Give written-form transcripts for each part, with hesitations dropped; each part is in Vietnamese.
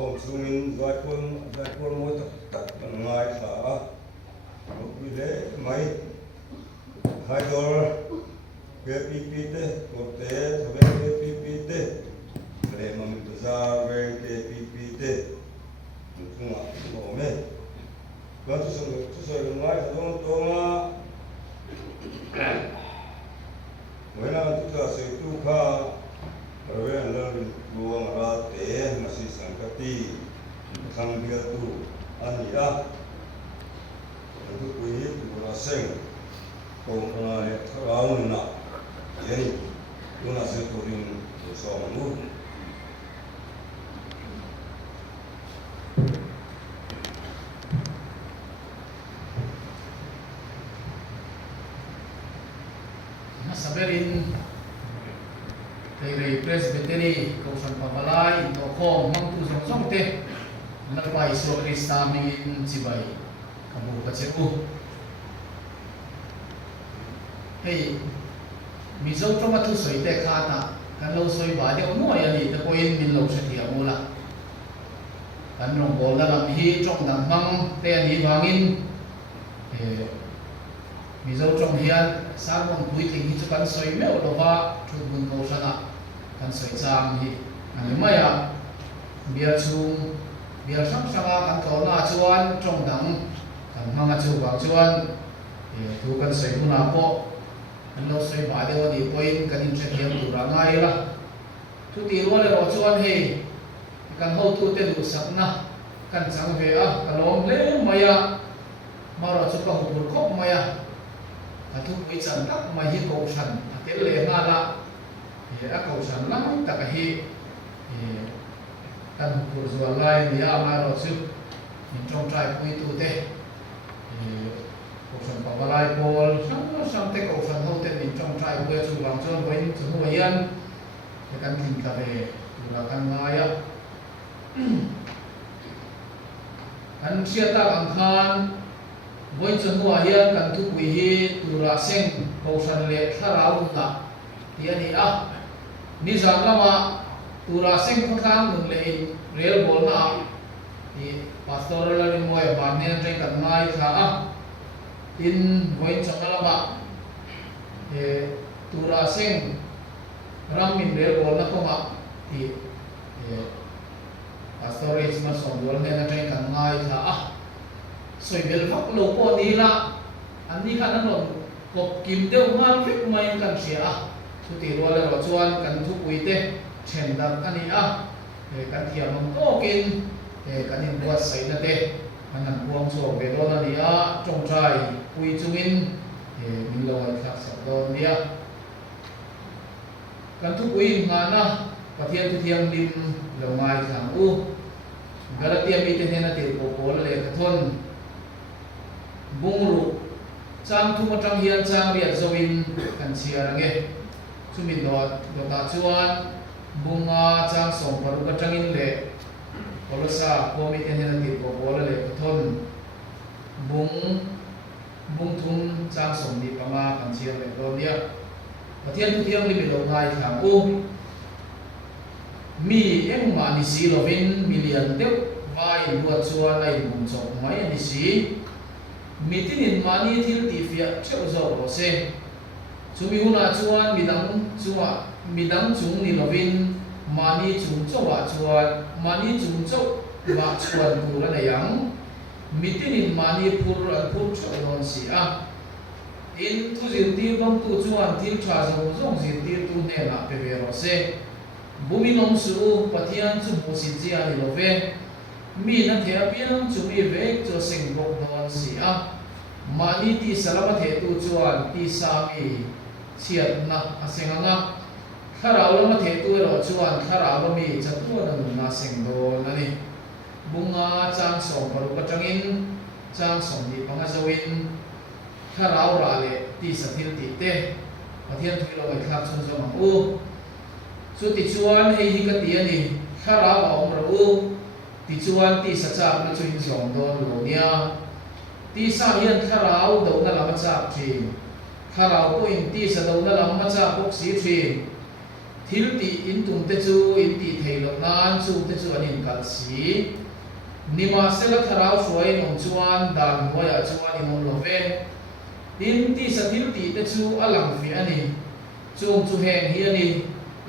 hôm xuân giải quân mỗi tất bằng ngày thả một quý lễ mấy hai đô KPPT một tế về KPPT để mà mình ra về KPPT mình không ạ bỏ mê và tôi sẽ nói cho tôi mà mỗi năm chúng ta sẽ tu kha rồi là luồng ra tế mà sẽ sang cái ti thằng bia tu anh nhá tu quý tu là sen còn là tháo nè vậy chúng ta sẽ tu đến số một Saberin Tegri Presbytery Kausan Pabalai Into Kong Mangtu Song Song Te Nagpai So Krista Mingin Chibai Kabu Kacheku Hey Mizo Troma Tu Soi Te Khata Kan Lo Soi Ba De Ono Yani Te Koin Min Lo Shatia Mula Kan Rong Bol Dalam Hi Trong Dang Mang Te Ani Wangin Mizo Trong Hian San Wang Pui Ting Hi Chu Kan Soi Meo Lova Thut Bun Kausana Kan Soi Chang Hi Ani Maya Bia Chung Bia Sang Sanga Kan Kauna Chuan Trong Dang Kan Manga Chu Wang Chuan Tu Kan Soi Muna Po Kan Lo Soi Ba De Oni Poin Kan In Chet Hiam Tu Ra Ngai La Tu Ti Ro Le Ro Chuan He Kan Ho Tu Te Lu Sak Na Kan Chang Ve A Kan Lom Le Maya Maro Chu Ka Hu Bur Khop Maya Atu Pui Chan Tak Mai Hi Kaushan Atel Le Nga La A Kaushan Lang Tak Hi Kan Hu Bur Zual Lai Ni A Maro Chu Min Trong Trai Pui Tu Te Kaushan Pabalai Pol Sang Te Kaushan Ho Te Min Trong Trai Pui Chu Wang Chuan Boin Chu Hu Yan Kan Tin Ka Ve Tu La Kan Ngaya Kan Sia Tak Ang Khan Boin Chu Hu Hian Kan Tu Pui Hi Tu Ra Seng Kaushan Le Tharau Na Ti Ani A Ni Zang Lama Tu Ra Seng Khang Mun Le Real Bol Na Ti Pastoral Ni Moy Ban Nen Trai Kan Ngai Tha A Tin Boin Chu Lama Tu Ra Seng Ram Min Real Bol Na Koma Ti Pastoral Isma Som Bol Nen Trai Kan Ngai Tha A Soi bel phak lo po ni la an ni khan an lon kop kim deu ngal fik mai kan sia tu ti ro le ro chuan kan thu pui te chen dak ani a kan thiam mong to kin kan in buat sai na te an han buang so be do na ni a chong trai pui chungin min lo ai thak sa do nia kan thu pui nga na pathian tu thiam lim lo ngai thang u Galatia mi te hena te ko ko le ka thon Bungru Chang Thu Matang Hian Chang Riat Zoin Kan Chia Range Chumin Do Ta Chuan Bunga Chang Song Paru Ka Changin Le Kolosa Komi Ten Hena Ti Ko Kola Le Kathon Bung Thum Chang Song Ni Panga Kan Chia Le Do Nia Pathian Tu Thiam Ni Mi Lo Ngai Thang U Mi Eng Ma Ni Si Lovin Million Deu Vai Luat Chuan Lai Bung Chok Mai Ni Si Mitinin mani thil ti fia cheu zo ro se chumi huna chuan midang chung ni lovin mani chung chowa chuan mani chung chau wa chuan tu la yang mitinin mani phur cheu non si a in tu jin ti bang tu chuan thil tha zo zong jin ti tu ne la pe ve ro se bumi nom su pathian chu mu sin chi ani love mi na thea piang chumi ve cho sing bok non si a mani ti salama the tu chuan ti sa mi chiat na asenganga kharau lama the tu ro chuan kharau mi chatu na na sing do na ni bunga chang song paru ka changin chang song ni panga zawin kharau ra le ti sa thil ti te pathian thui lo ai khak chun zo ma u chu ti chuan hei hi ka ti ani kharau a om ro u ti chuan ti sa chak na chu in zong do lo nia ti sa hian kharau do na lama chak thi kharau ko in ti sa do na lama chak bok si thi thil ti in tum te chu in ti thei lo nan chu te chu anin kal si nima sela tharau suai nom chuan dan moya chuan in lo ve in ti sa thil ti te chu alang fi ani chung chu heng hi ani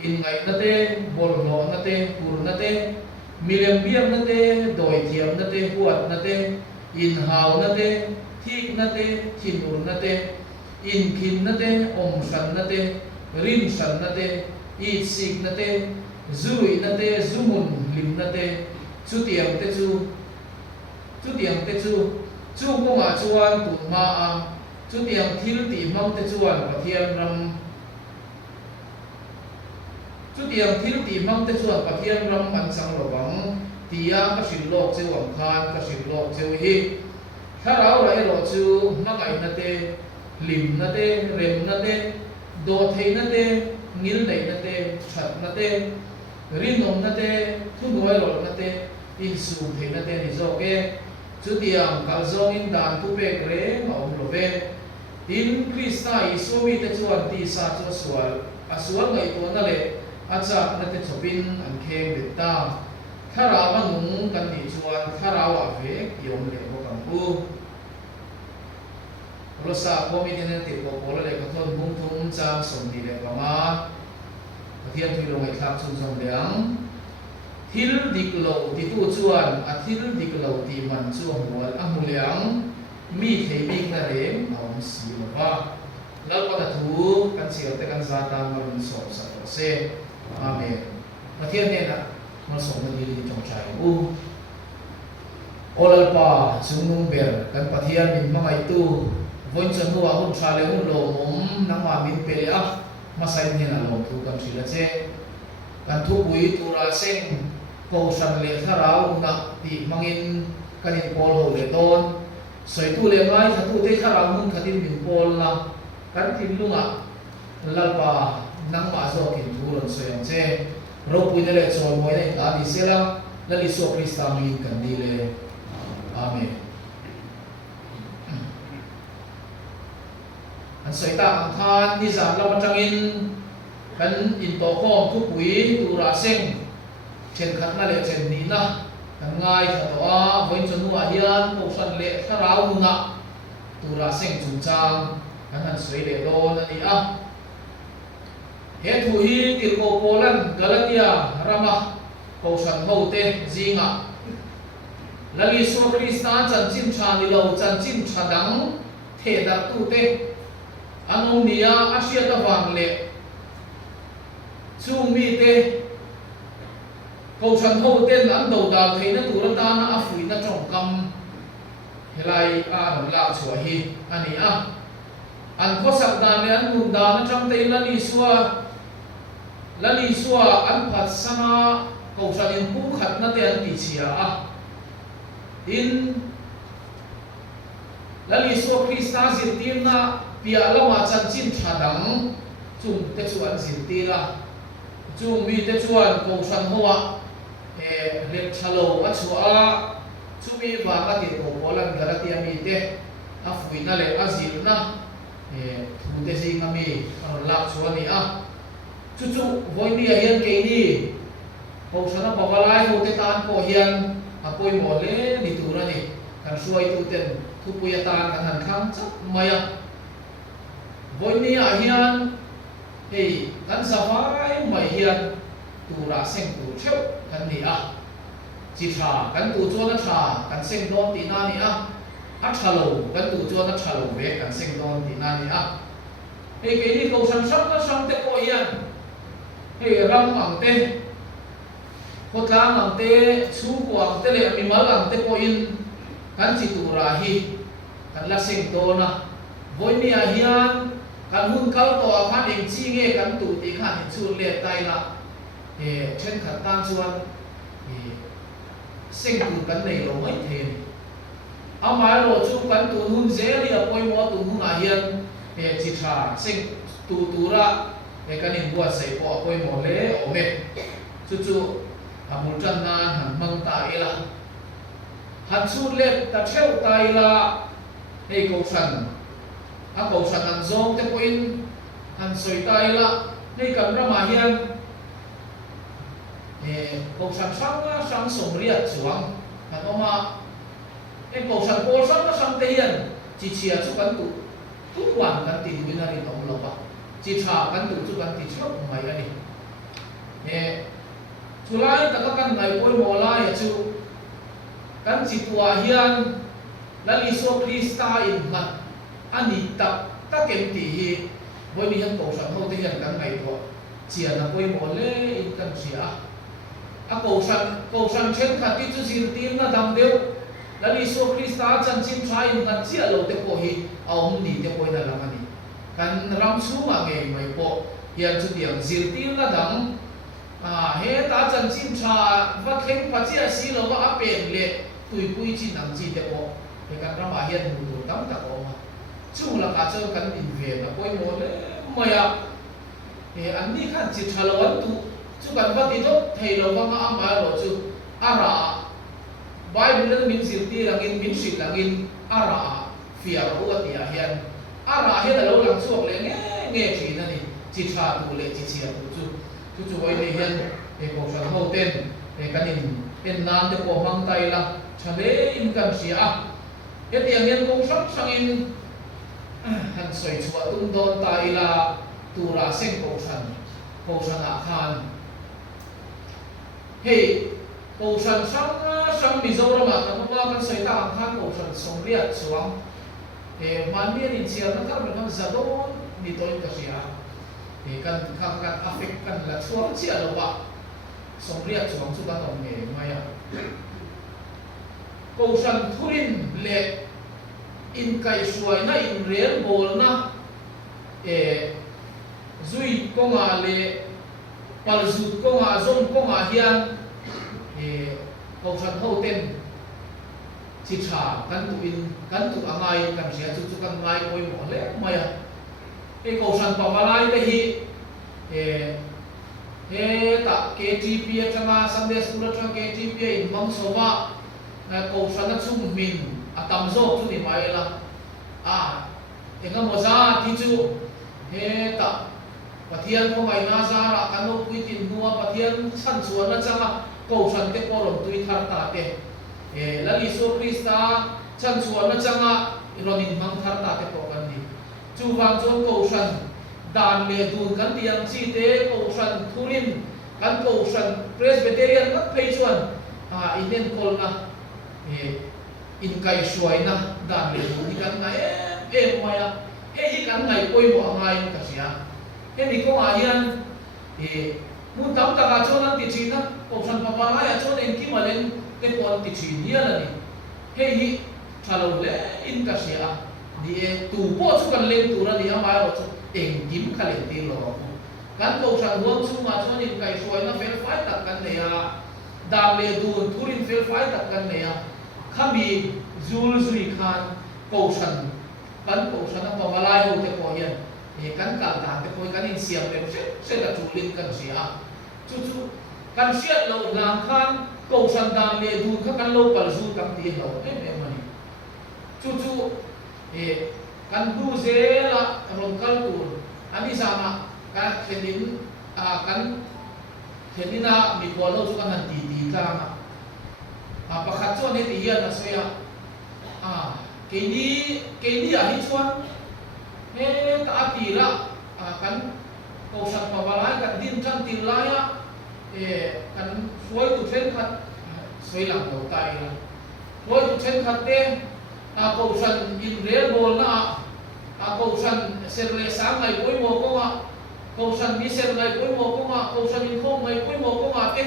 in ngai na te bol lo na te pur na te milem biam na te doi thiam na te huat na te in hau na te thik na te thin ur na te in khin na te om san na te rin san na te i sik na te zui na te zumun lim na te chu tiang te chu chu ko nga chuan tu ma a chu tiang thil ti mang te chuan pathian ram chu tiang thil ti mang te chuan pathian ram an sang lowang tia ka sil lok cheu ang khan ka sil lok cheu hi tharau rai ro chu mangai na te lim na te rem na te do thei na te ngil nei na te that na te rin nom na te thu noi ro na te in su thei na te ni zo ke chu tiang kal zong in dan tu pek re ma om lo ve in krista isu mi te chuan ti sa chu sual asual ngai to na le acha na te chopin an kheng bet ta thara manung kan ni chuan thara wa ve yom le bo kam bu rosa komi ni te ko bola le ka thon bung thum chang som ni le kama pathian thui lo ngai thak chun som leang thil dik lo ti tu chuan a thil dik lo ti man chu hual a mu leang mi thei bik na re awm si lo ba lal pa thu kan sial te kan za ta marun som sa se amen pathian ne na mal som na ni tong chai u olal pa chungung ber kan pathian min mangai tu voin chan huwa hun tha le hun lo mom nangwa min pe a masai ni na lo thu kan thila che kan thu pui tura seng ko san le tharau na ti mangin kanin pol ho le don soi tu le mai thatu te tharau mun khatin min pol na kan tin lunga lalpa nangma zo kin thu ron soyang che ro pui le choi moi le ta di sela la li so krista min kan di le amen an soi ta ang than ni zan la matangin kan in to khom thu pui tura seng chen khat na le chen ni na kan ngai tha to a voin chonu a hian ko san le tharau nga tura seng chung chang kan han soi le don ani a he thu hi tir ko polan galatia rama ko san ho te zinga lali so kristan chan chin tha ni lo chan chin tha dang the da tu te anong nia asia ta wang le chu mi te ko san ho ten an do dal theina tur ta na a fui na trong kam helai a hom la chua hi ani a an ko sak da ne an mun da na trong te la li suwa an phat sama ko san in pu khat na te an ti chia a in la li suwa krista zin tin na pia lama chan chin thadang chung te chuan zin ti la chung mi te chuan ko san hoa le thalo a chua chumi wa ka ti ko bolan garatia mi te a fui na le a zil na thu te sing ami an lak chuan ni a chu voi ni a hian ke ni ko sana babalai ho te tan ko hian a poi mo le ni tu ra ni kan suai tu ten thu puya tan kan han kham chap maya voi ni a hian hei kan savai mai hian tu ra seng tu theu kan ni a chi tha kan tu chuan a tha kan seng don ti na ni a thalo kan tu chuan a thalo ve kan seng don ti na ni a hei ke ni ko san sam te ko hian hei ram ang te ko tlang ang te chu ko ang te le mi mal ang te ko in kan chi tu ra hi kan la seng do na voi ni a hian kan hun kal to a khan eng chi nge kan tu ti khan in chu le tai na then khat tan chuan seng tu kan nei lo mai the a mai lo chu kan tu hun je li a poi mo tu hun a hian chi tha seng tu ra kan in bua sai po poi mo le o me chu amul chan na han mang ta ila han chu le ta theu ta ila hei ko san a ko san an zong te ko in han soi ta ila hei kan ra ma hian cầu sản sang sông riết xuống kan oma cầu sản pol sang te hian chi chia chu kan tu quan kan ti binari tom lo ba chi tha kan tu chu kan ti chok mai ani chulai taka kan ngai poi mo la ya chu kan chi tua hian lali so krista in ma ani tak kem ti hi voi ni han cầu sản ho te hian kan ngai to chia na poi mo le in kan sia cầu sản chen kha ti chu zir tim na dam deu lali so krista chan chin trai in kan chia lo te ko hi aum ni te poi na lamani kan ram su ma nge mai po hian chu tiang zir tim na dang he ta chan chin tha va kheng pa chia si lo wa apen le tui pui chin nang chi te po he kan ram a hian mu tu tam ta ko ma chu la ka chu kan in ve na poi mo le maya an ni khan chi thalo an tu chu kan va ti do thei lo wa ma ma lo chu ara Bible min silti langin min sit langin ara fia ro ti a hian ara he da lo lang chuak le nge thi na ni chi tha tu le chi chia tu chu wai le hian ko san ho ten kanin en nan de ko mang tai la chale in kan sia he tiang hian ko sang in han soi chua tum don tai la tu ra seng ko san a khan hey cầu sản sang Mizoram mà các bạn kan sai ta khan cầu sản song riat suang man ni in sia na kar ban zadon ni toy ka sia kan affect kan la suang sia lo ba song riat suang chu ta tong nge maya cầu sản thurin le in kai suai na in rel bol na zui ko nga le palzut ko nga zon ko nga hian cầu sản hậu ten chi cha kan tu angai kan sia chu kan ngai koi mo le maya cầu sản pa walai te hi ta KTP changa Sunday school changa KTP in mang soba cầu sản chung min atam zo chu ni mai la enga moza ti chu ta pathian ko mai na za ra kan no pui tin nuwa pathian chan chuan na changa cầu sản te porom tui thar ta te lali so krista chan chuan na changa ronin mang thar ta te po kan ni chu wang chon cầu sản dan le dun kan tiang chi te cầu sản thurin kan cầu sản presbyterian kat phei chuan inen kol na in kai suai na dan le dun kan ngai maya hi kan ngai koi mo ngai ka sia ni ko hian mun tam ta ga chon an ti china cầu sản pa pa ya chon en ki malen te pon ti chin hian ani hi thalo le in ka sia di tu po chu kan leng tu ra di amai ro chu eng kim khalen ti lo kan cầu sản huang chu ma chon in kai suai na fel fai tak kan ne ya dam le dun thurin fel fai tak kan ne ya khami zul zui khan cầu sản kan cầu sản pa walai ho te ko hian kan kal ta te ko kan in siam le se la chu lin kan sia chu kan siat lo lang khan cầu sản dam le dun kha kan lo pal zu kam ti lo mani chu kan du ze la ron kal tur ani sama kan khenin kan khenina mi ko lo chu kan han ti tla ma pakhat chu ne ti hian na soya keini hi chuan ta ti la kan cầu sản pa walai kan din chan ti la ya kan suai tu chen khat soi lang lo tai la suai tu chen khat te cầu sản in rel bol na cầu sản ser le sang ngai koi mo ko nga cầu sản mi ser ngai koi mo ko nga cầu sản in khom ngai koi mo ko nga te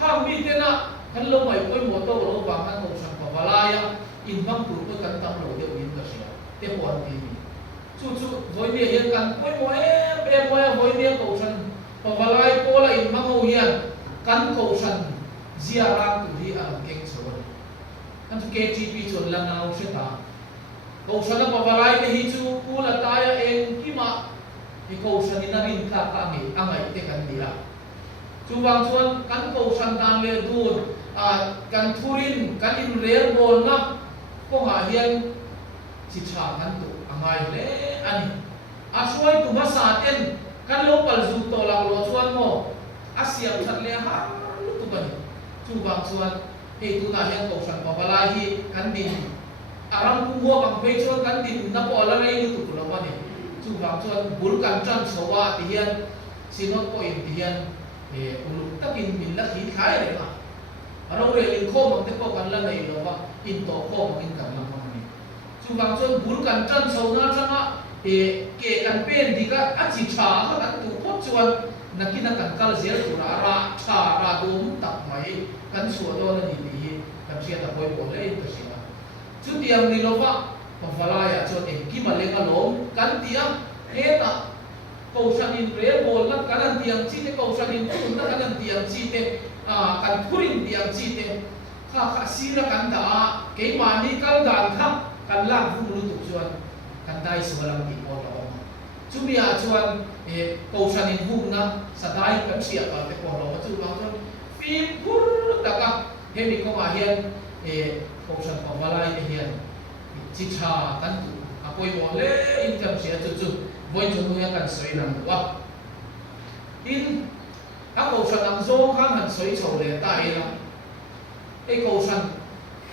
tham mi te na kan lo mai koi mo to lo ba kan cầu sản pa walai ya in bang tu ko kan tam lo de in ka sia te pon ti chu voi mi hian kan koi mo mo voi mi cầu sản pa walai ko la in mang ho hian kan cầu sản zia rang tu hi keng chho kan KTP chon lang na se ta cầu sản pa walai te hi chu pu la ta ya en ki ma hi cầu sản in rin ka ka mi angai te kan dia chu wang chuan kan cầu sản dan le dun kan thurin kan in rel bol na ko ha hian chi cha kan tu angai le ani suai tu ma sa ten kan lo pal zu to la lo chuan mo siam that le ha bani chu bang chuan e tu na hian ko san pa bala hi kan din aram ku ho bang pe chuan kan din na po la rei tu la bani chu bang chuan bul kan tran sowa ti hian sinot ko in ti hian e ulu takin min la hi khai re ma aro re in kho bang te ko kan la nei lo ba in to kho bang in kan la ma ni chu bang chuan bul kan tran so na changa e ke kan pen di ka a chi tha ka kan tu phot chuan nakina kan kal zel tu ra tha ra dum tak mai kan su do na ni ti kan sia ta poi bo le ta sia chu tiang ni lo ba pa fala ya chuan e ki ma le ka lo kan tiang he ta ko san in re bol la kan tiang chi te ko san in tu na kan tiang chi te kan phurin tiang chi te kha sira kan da ke ma ni kal dan kha kan lang vu lu tu chuan kan dai su lang ti ko lo chu mi a chuan e ko san in hu na sa dai kan sia ka te ko lo chu bang chuan phim pur ta ka he mi ko ma hian e ko san pa malai te hian chi cha kan tu a poi mo le in kam sia chu chu voi chu nu ya kan soi lang wa in a ko san ang zo khang han soi chou le tai la e ko san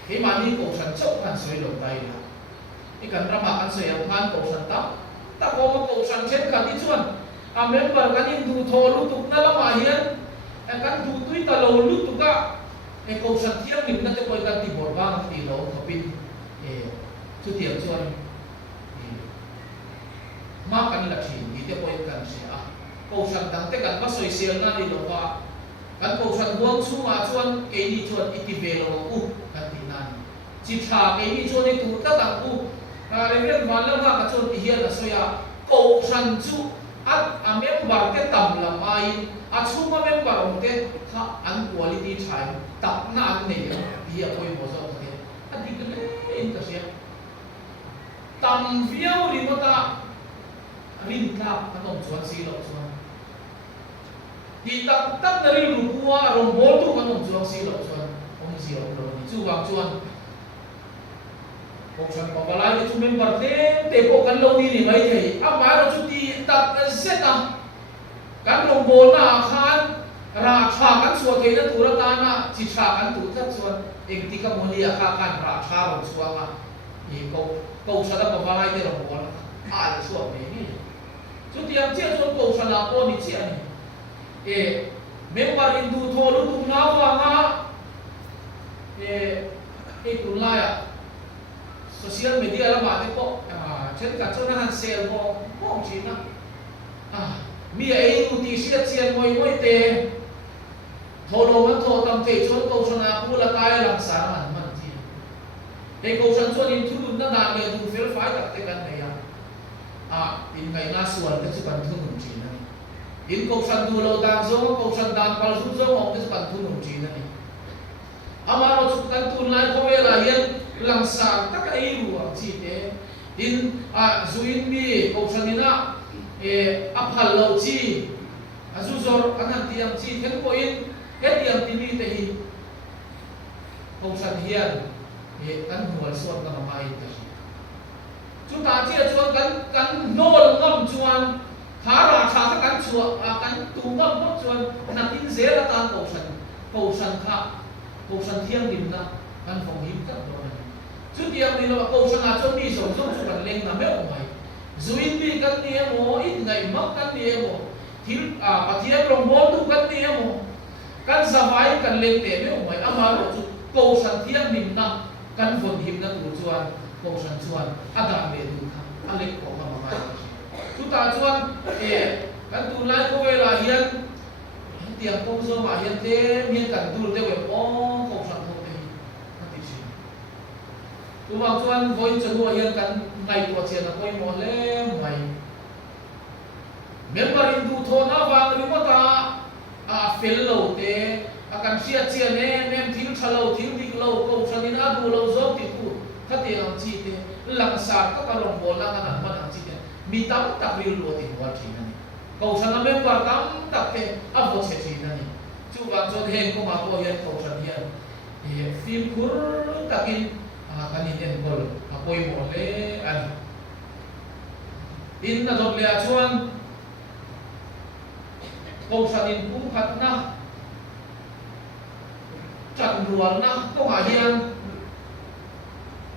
he ma ni ko san chou kan soi lo tai la ikan drama kan saya kan ko san ta ko ma ko san chen ka ti chuan a member kan in du tho lu tuk na la ma hian kan du tui ta lo lu tu ka e ko san thiam nim na te ko kan ti bor ba ti lo ko pin e chu tiam chuan ma kan la thin ni te ko kan sia ko san dang te kan ma soi sel na ni lo ba kan ko san buang chu ma chuan ke ni chuan iti ve lo u kan ti nan chi tha ke ni chuan ni tu ta dang u level wala nga ka chon ti hian asoya ko san chu at a member ke tam la mai a chu ma member on te kha an quality thai tak na an nei ti a koi mo zo te a dik le in ka sia tam viau ri mata rin tla ka tom chuan si lo chuan ti tak tak na ri lu kuwa rom bol tu ka tom chuan si lo chuan om si lo ni chu wang chuan ko san pa balai chu member te ko kan lo ni mai thei a ma ro chu ti tak zeta kan long bol na khan ra tha kan suwa ke na tu ra ta na chi tha kan tu ta chuan ek ti ka moni a kha kan ra tha ro suwa ma ni ko sa da pa balai te long bol a le suwa me ni chu ti am che chuan ko sa la ko ni chi ani e member in du tho lu tu na wa nga e kun la ya social media la ma te ko chen ka chona han sel mo mo chi na mi ai tu ti sia chian moi moi te tholo man tho tam te chon ko chona pu la kai lang sa man man ti e ko san chon in thu na na le du fel fai tak te kan ne ya in ngai na suan te chu kan thu nun chi na in ko san du lo dang zo ko san dang pal zu zo mo te kan thu nun chi na ni amaro chu kan tu lai ko ve la hian lang sa ta ka i ru chi te in zuin mi ko sanina a phal lo chi azu zor anan tiam chi then ko in he tiam ti mi te hi ko san hian kan hual suan ka mai ta chu ta chi chuan kan nol ngam chuan khara tha ka kan chua kan tu ngam bo chuan na tin zera ta ko san kha ko san thiam dim na kan phong him ta do chu tiam ni lo ko sang a chon mi so so kan leng na me o mai zuin bi kan ni mo in ngai mak kan ni mo thil pathiam long mo tu kan ni mo kan zawai kan leng te me o mai amaro chu ko sang thiam nim na kan von him na tu chuan ko sang chuan ada me tu kha alek ko ma mai chu ta chuan kan tu lai ko ve la hian tiang ko zo ma hian te mi kan tu te we o ko sang tu ma chuan voi chu nu hian kan ngai ko chen na koi mo le ngai member in du tho na wang ri mo ta fel lo te kan sia chia ne nem thil thalo thil dik lo ko chanin a du lo zo ti ku khati ang chi te lang sa ka ka long bol la na ma ang chi te mi tam tak ri lo ti wa thi na ni ko chana member tam tak te a bo che thi na ni chu wang chon hen ko ma ko hian ko chan hian film kur takin kanin en bol apoi mo le an in na dot le a chuan ko sanin kum khat na trần ruột na có ngã hiền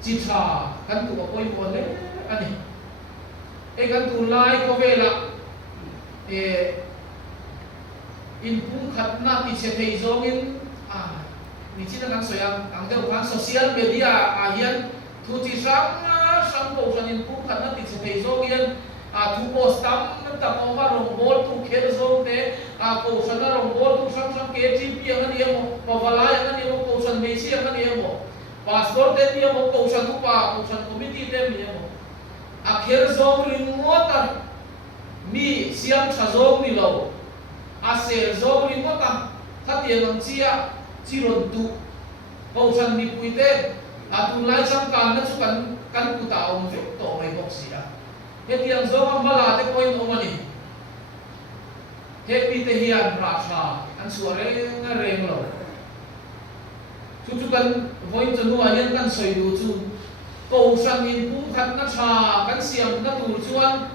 chỉ trà căn tụ có một lẽ anh ấy căn tụ lại có về là in pung khát na thì sẽ thấy giống in ni chỉ là căn soi ang đều căn social media hiền thu chỉ sáng bộ cho in pung khát na thì sẽ thấy giống in thu post tam tập mà rong bol thu khéo giống thế bộ cho nó rong bol thu sáng kế chi pi anh em mà valai anh em bộ cho mấy chi anh em passport te dia mo ko sa tupa ko sa committee te mi mo akhir zong ring mota mi siam cha zong ni lo ase zong ring mota thati ang chia chiron tu ko sa mi puite atun lai sam kan na chu kan ku ta ong jo to mai bok sia he tiang zong mala te ko mo mani he pi te hian ra cha an suare na reng lo chu kan voin chu nu hian kan soi du chu ko sang in pu khat na cha kan siam na tur chuan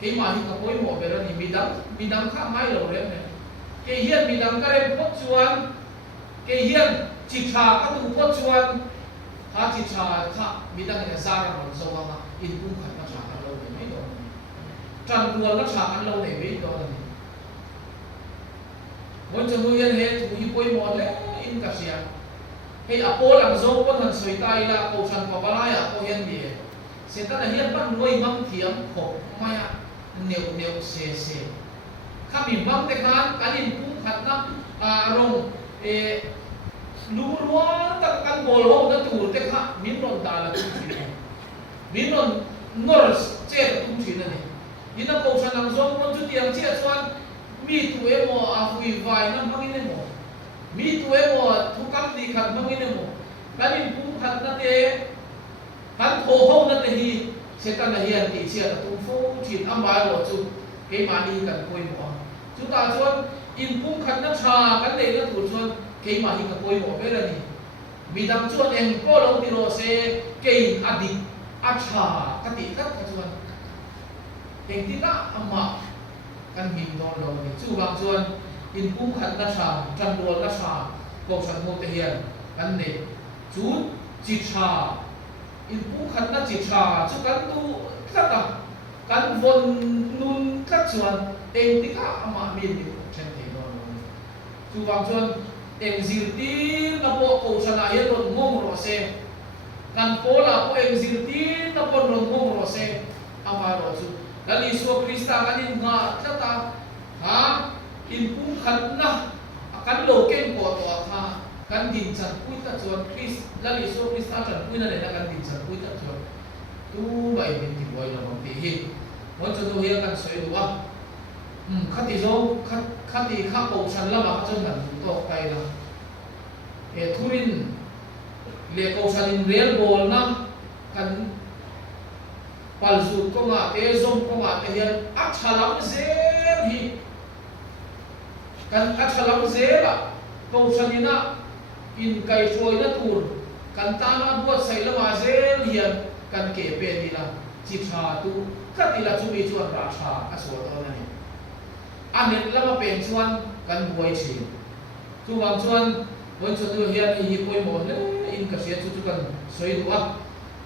he ma hi ka poi mo bera ni midam kha mai lo re ne ke hian midam ka re pot chuan ke hian chi tha ka tu pot chuan ha chi tha kha midam ne zar ron so ma in pu khat na cha kan lo ne mai do tran rual na cha kan lo ne mai do ne voin chu nu hian he thu hi poi mo le in ka sia hey apol ang zo pon han soi tai la ko san pa balaya ko hian ni se ta hian ban noi mang thiam kho maya neu se khami mang te khan kanin pu khat na rong lu ta kan bol ho na tur te kha min ron ta la tu thi min ron nor che tu thi na ni ina ko san ang zo pon chu tiang che chuan mi tu e mo a hui vai na mangin e mo mi tu e mo thu kam di khat mangin e mo kanin pu khat na te kan tho ho na te hi se ta na hian ti chia tu fu thin amai lo chu ke ma ni kan koi mo chu ta chuan in pu khat na tha kan le na tu chuan ke ma hi ka koi mo be la ni mi dam chuan en ko lo ti ro se ke in adi a tha ka ti khat ka chuan en ti na ama kan him do lo ni chu bang chuan in pu khat na tha tran do na tha ko san mo te hian kan ne chu chi tha in pu khat na chi tha chu kan tu tata kan von nun khat chuan en ti ka ama mi ni chen te do chu bang chuan en zir ti na po ko san a hian ron ngom ro se kan po la po en zir ti na po ron ngom ro se ama ro chu dali so krista kanin nga tata ha in pu khat na kan lo ken ko to tha kan din chan pui ta chuan Chris lali so Krista chan pui na le na kan din chan pui ta chuan tu bai min ti boi na bang ti hi mo chu do hian kan soi du a khati zo khati kha ko chan la ba chon nan to kai la e thurin le ko chan in real bol na kan pal zu ko nga te zom ko nga te hian a chalam ze hi kan a chalam ze la ko chan ina in kai foi na tur kan ta na buat sai la ma zel hian kan ke pe ni la chi tha tu ka ti la chu mi chuan ra tha a so to na ni a net la ma pen chuan kan buai chi chu wang chuan bon chu tu hian hi poi mo le in ka sia chu chu kan soi du a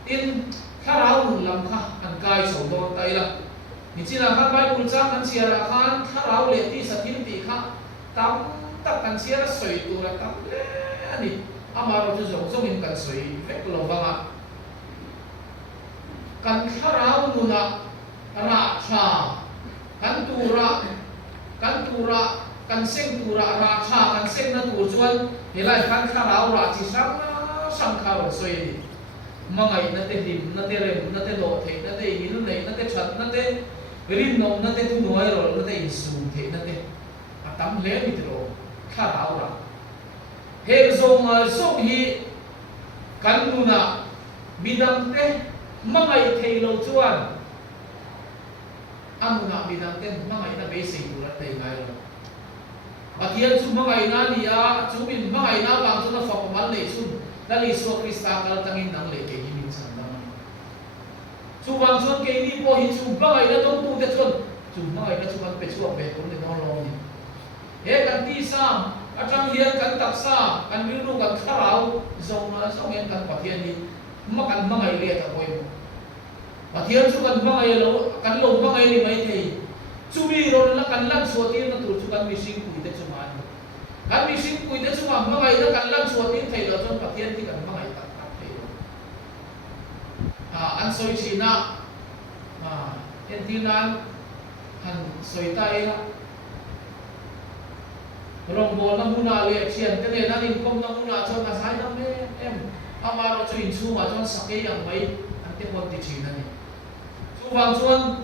in tharau nun lam kha an kai so do tai la ni chi la khan bai bul chang kan sia la khan tharau le ti sa tin ti kha tam tak kan sia la soi tu la tam le ani amaro chu zong zong in kan soi vek lo wanga kan tharau nuna ra tha kan tura kan seng tura ra tha kan seng na tur chuan helai kan tharau ra chi sang kha ro soi ni mangai na te dim na te rem na te lo the na te il nei na te chat na te rin nom na te tu noi ro na te in sum the na te atam le ni tro tharau ra he zong so hi kan nuna midang te mangai thei lo chuan amuna midang te mangai na be sei tu la te ngai lo pathian chu mangai na ni a chu min mangai na bang chu na fa mal le chu dali so krista kal tangin nang le ke himin san da chu bang chuan ke ni po hi chu mangai na dong tu te chuan chu mangai na chu kan pe chu pe kon le no lo ni he kan ti sam atang hian kan taksa kan rilnu kan kharau zona songen kan pathian ni makan mangai le ta boy pathian chu kan mangai lo kan lo mangai ni mai thei chumi ron la kan lan suati na tur chu kan missing kui te chu man kan missing kui te chu ma mangai na kan lan suati thei lo chon pathian ti kan mangai tak tak thei an soi china entinan han soi tai la rong bol na muna le chian te ne na in kom na muna chon na sai na me em ama ro chu in chu ma chon sake yang mai an te pon ti china ni chu wang chuan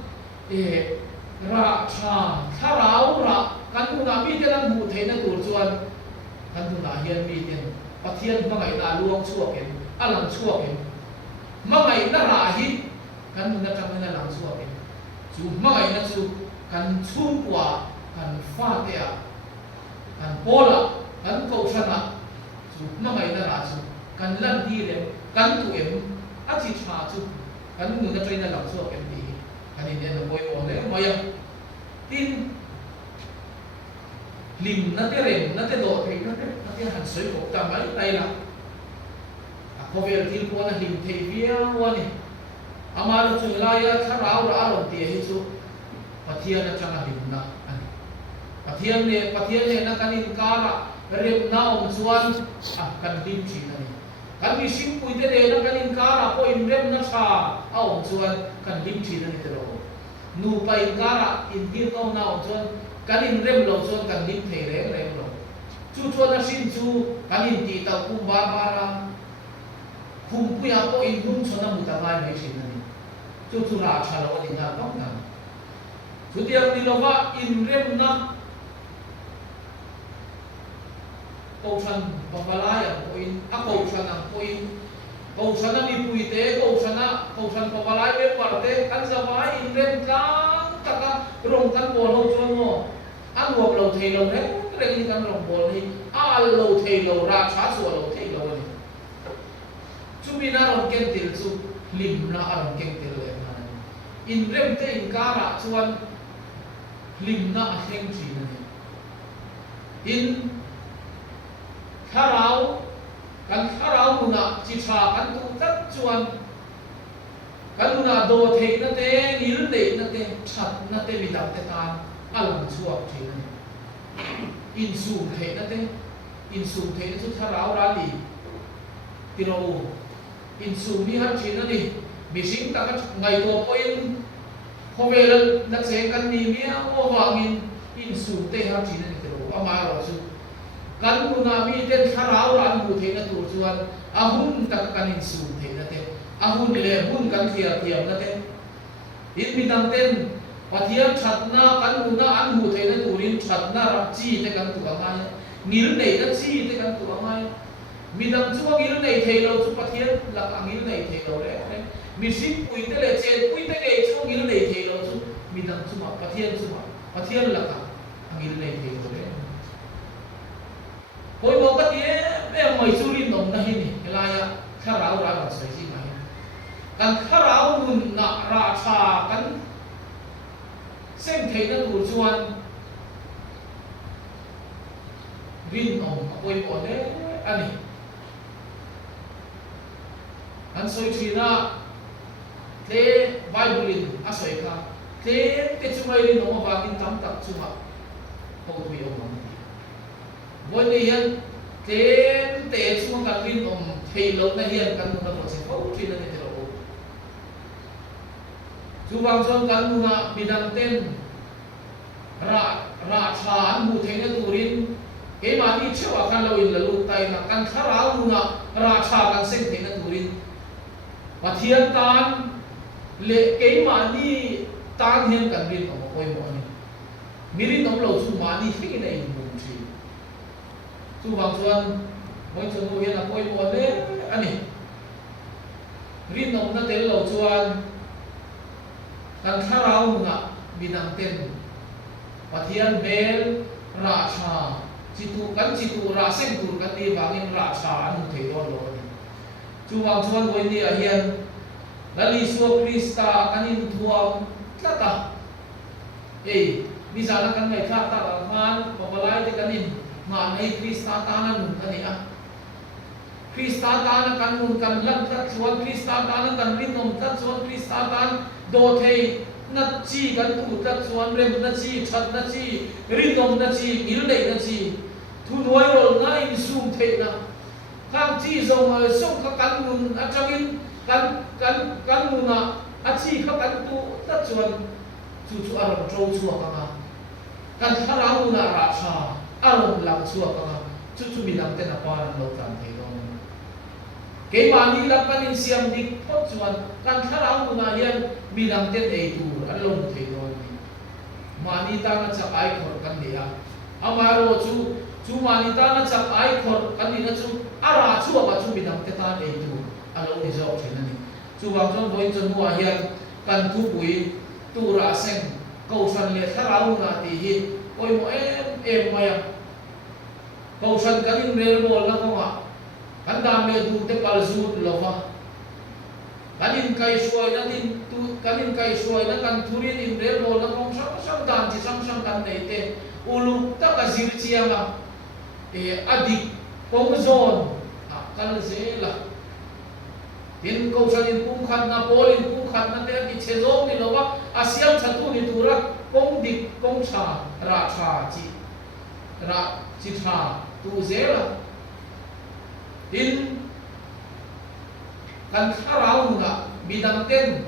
ra cha tharau ra kan muna mi te nan mu the na tur chuan kan muna hian mi ten pathian mangai na luang chuaken alang chuaken mangai na ra hi kan muna tang na lang chuaken chu mangai na chu kan chung kwa kan fa te a kan pola kan kau sana chu mangai na ra chu kan lan di le kan tu em a chi cha chu kan mu na train na lang so em di kan in na boy o le moya tin lim na te rem na te do thei na te han soi ko ta mai tai la a ko vel til ko na lim thei via wa ni ama ro chu la ya tharau ra ro ti hi chu pathian na changa lim na pathian ne na kanin kara rem na om chuan kan dim chi na ni kan mi sim pui te na kanin kara ko in rem na cha a om chuan kan dim chi na ni te ro nu pa in kara in dir ko na om chuan kan in rem lo chuan kan dim thei rem lo chu chuan na sin chu kan in ti ta kum ba ra kum pu ya ko in hum chona mu ta mai mai chi na ni chu ra cha lo ni na tong na chu tiang ni lo wa in rem na câu san papalai ang koin câu san ang koin câu san ang ipuite câu san papalai be parte kan zawai in rem tlang taka rong kan bol ho chuan mo an wop lo thei lo he reng kan rong bol ni a lo thei lo ra cha su lo thei lo ni chumi na rong ken til chu lim na rong ken til le na in rem te in kara chuan lim na a hleng chi na ni in tharau kan tharau muna chi cha kan tu tat chuan kan muna do thei na te nil nei na te that na te midam te ta alam chuak thei na in sum thei na chu tharau ra li tiro in sum mi har chi na ni mi sing ta ka ngai to po in khovel na che kan ni mi a o wangin in sum te har chi na ni tiro ama ro chu kan muna mi ten tharau ran mu the na tur chuan ahun tak kan in sum the na te ahun le hun kan thia thiam na te in mi dang ten pathian thatna kan muna an mu the na turin thatna ra chi te kan tu angai ngil nei na chi te kan tu angai mi dang chu ngil nei thei lo chu pathian lak angil nei thei lo le mi sim pui te le chen pui te ge chu ngil nei thei lo chu mi dang chu ma pathian lak angil nei thei lo le Hoi mo ka tie me mai churin nom na hi ni helaya kharau ra ba sai chi mai kan kharau mun na ra cha kan sem thei na tur chuan rin nom hoi mo ne ani an soi chi na te bible a soi ka te chu mai rin nom ba kin tam tak chu ma ko thui om Bọn hiền tên tế chung các viên thầy lâu na hiền căn muna có sẽ phẫu trên này thế đâu chú vang trong căn muna bidang tên ra chán mu thế này turin cái mà đi chơi vào căn lâu in là lúc tay là căn khá ráo muna ra chán căn sinh thế này turin và thiên tan lệ cái mà đi tan hiền căn viên ông coi mọi người mirin ông lâu chú mà đi cái này chu bang chuan moi chu mu hian a poi mo le ani rin nom na tel lo chuan kan tharau na binang ten pathian bel ra cha chi tu ra sem tur kan ti bangin ra cha anu thei don lo ni chu bang chuan moi ni a hian lali su krista kanin thuam tlata ei mi sana kan mai kha ta man pabalai te kanin nga nei Krista ta na nun ani a Krista ta na kan nun kan lan tat chuan Krista ta na kan rin nom tat chuan Krista ta do thei na chi kan tu tat chuan rem na chi chat na chi rin nom na chi il nei na chi thu nuai rol na in sum thei na khang chi zo ma song kha kan nun a changin kan nun na a chi kha kan tu tat chuan chu arom tro chu ka kan tharau na ra cha arom lang chu ka chu mi lang te na pa ran lo tan thei lo ke mani la panin siam dik phot chuan kan tharau na hian mi lang te ei tu an lo thei lo mani ta na cha ai khor kan dia amaro chu mani ta na cha ai khor kan ni na chu ara chu ba chu mi lang te ta ei tu an lo ni zo thei na ni chu wang chon boin chon hua hian kan thu pui tu ra seng câu san le tharau na ti hi oi mo em maya câu san kan in rel bol na ko ma kan da me du te pal zu lova kan in kai suai na din tu kan in kai suai na kan thurin in rel bol na ko sam dan ti sam kan nei te ulu ta ka zir chianga adik ko zon kan zela tin câu san in kum khat na pol in kum khat na te ki chezom ni lova asiam chatu ni tura kong dik kong cha ra chi cha tu zela tin kan tharau na bidang ten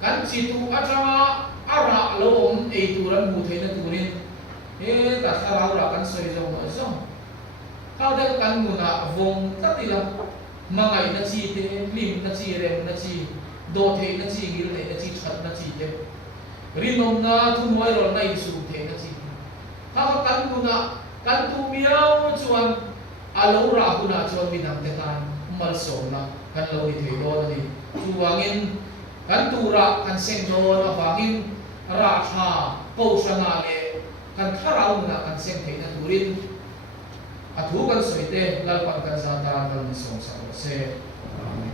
kan chi tu achama ara lom ei turan mu theina turin ta tharau ra kan soi zo no zo ka de kan mu na vong tatila mangai na chi te lim na chi rem na chi do the na chi gil na chi chat na chi te rinom na thu moi ro na isu the na chi ha kan mu na kan tu miao chuan alo ra hu na chuan minam te tan mal som na kan lo ni thei do ni chu wangin kan tu ra kan seng do na wangin ra tha ko sana le kan tharau na kan seng thei na turin a thu kan soite lal pan kan sa ta kan song sa se amen